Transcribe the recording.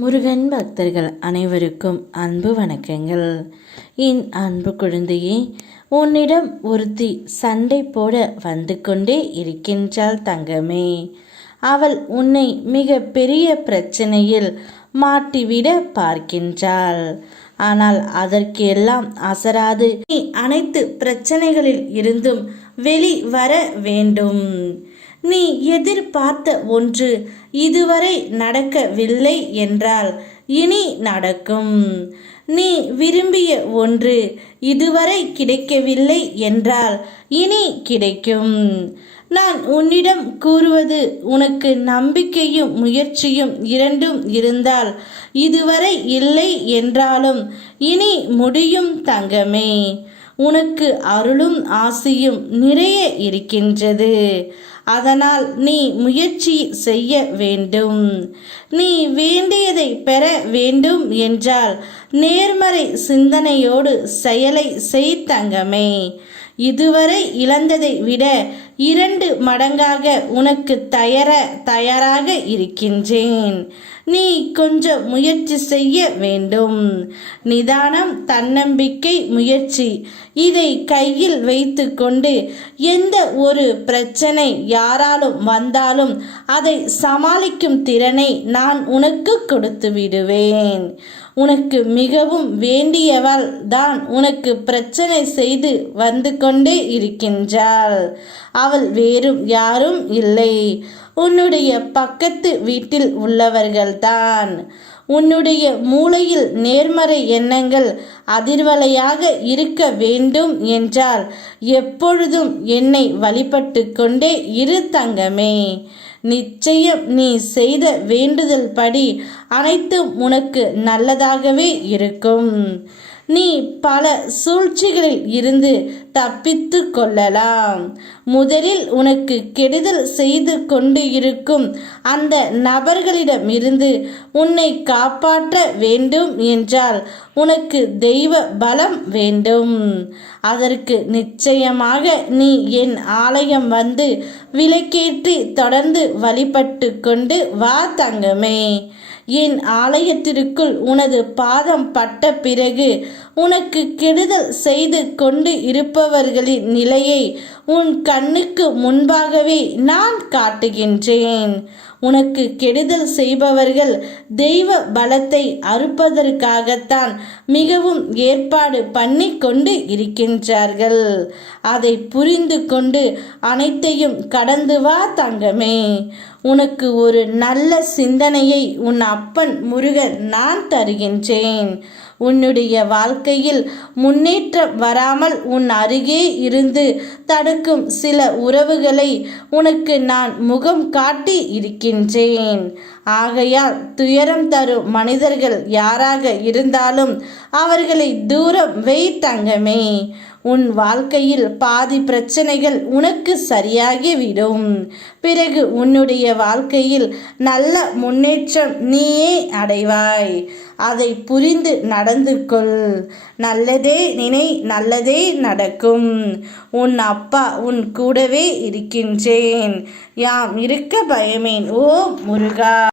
முருகன் பக்தர்கள் அனைவருக்கும் அன்பு வணக்கங்கள். என் அன்பு குழந்தையே, உன்னிடம் ஒருத்தி சண்டை போட வந்து கொண்டே இருக்கின்றாள் தங்கமே. அவள் உன்னை மிக பெரிய பிரச்சனையில் மாட்டிவிட பார்க்கின்றாள். ஆனால் அதற்கெல்லாம் அசராது நீ அனைத்து பிரச்சனைகளில் இருந்தும் வெளிவர வேண்டும். நீ எதிர்பார்த்த ஒன்று இதுவரை நடக்கவில்லை என்றால் இனி நடக்கும். நீ விரும்பிய ஒன்று இதுவரை கிடைக்கவில்லை என்றால் இனி கிடைக்கும். நான் உன்னிடம் கூறுவது உனக்கு நம்பிக்கையும் முயற்சியும் இரண்டும் இருந்தால் இதுவரை இல்லை என்றாலும் இனி முடியும் தங்கமே. உனக்கு அருளும் ஆசியும் நிறைய இருக்கின்றது. அதனால் நீ முயற்சி செய்ய வேண்டும். நீ வேண்டியதை பெற வேண்டும் என்றால் நேர்மறை சிந்தனையோடு செயலை செய் தங்கமே. இதுவரை இழந்ததை விட 2 மடங்காக உனக்கு தயாராக இருக்கின்றேன். நீ கொஞ்சம் முயற்சி செய்ய வேண்டும். நிதானம், தன்னம்பிக்கை, முயற்சி இதை கையில் வைத்து கொண்டு எந்த ஒரு பிரச்சனை யாராலும் வந்தாலும் அதை சமாளிக்கும் திறனை நான் உனக்கு கொடுத்து விடுவேன். உனக்கு மிகவும் வேண்டியவள் தான் உனக்கு பிரச்சனை செய்து வந்து கொண்டே இருக்கின்றாள். அவள் வேறும் யாரும் இல்லை, உன்னுடைய பக்கத்து வீட்டில் உள்ளவர்கள்தான். உன்னுடைய மூளையில் நேர்மறை எண்ணங்கள் அதிர்வலையாக இருக்க வேண்டும் என்றால் எப்பொழுதும் என்னை வழிபட்டு கொண்டே இரு தங்கமே. நிச்சயம் நீ செய்த வேண்டுதல் படி அனைத்தும் உனக்கு நல்லதாகவே இருக்கும். நீ பல சூழ்ச்சிகளில் இருந்து தப்பித்து கொள்ளலாம். முதலில் உனக்கு கெடுதல் செய்து கொண்டு இருக்கும் அந்த நபர்களிடமிருந்து உன்னை காப்பாற்ற வேண்டும் என்றால் உனக்கு தெய்வ பலம் வேண்டும். அதற்கு நிச்சயமாக நீ என் ஆலயம் வந்து விளக்கேற்றி தொடர்ந்து வழிபட்டு கொண்டு வா தங்கமே. என் ஆலயத்திற்குள் உனது பாதம் பட்ட பிறகு உனக்கு கெடுதல் செய்து கொண்டு இருப்பவர்களின் நிலையை உன் கண்ணுக்கு முன்பாகவே நான் காட்டுகின்றேன். உனக்கு கெடுதல் செய்பவர்கள் தெய்வ பலத்தை அறுப்பதற்காகத்தான் மிகவும் ஏற்பாடு பண்ணி கொண்டு இருக்கின்றார்கள். அதை புரிந்து கொண்டு அனைத்தையும் கடந்து வா தங்கமே. உனக்கு ஒரு நல்ல சிந்தனையை உன் அப்பன் முருகன் நான் தருகின்றேன். உன்னுடைய வாழ்க்கையில் முன்னேற்றம் வராமல் உன் அருகே இருந்து தடுக்கும் சில உறவுகளை உனக்கு நான் முகம் காட்டி இருக்கின்றேன். ஆகையால் துயரம் தரும் மனிதர்கள் யாராக இருந்தாலும் அவர்களை தூரம் வை தங்கமே. உன் வாழ்க்கையில் பாதி பிரச்சனைகள் உனக்கு சரியாகிவிடும். பிறகு உன்னுடைய வாழ்க்கையில் நல்ல முன்னேற்றம் நீயே அடைவாய். அதை புரிந்து நடந்து கொள். நல்லதே நினை, நல்லதே நடக்கும். உன் அப்பா உன் கூடவே இருக்கின்றேன். யாம் இருக்க பயமேன். ஓ முருகா.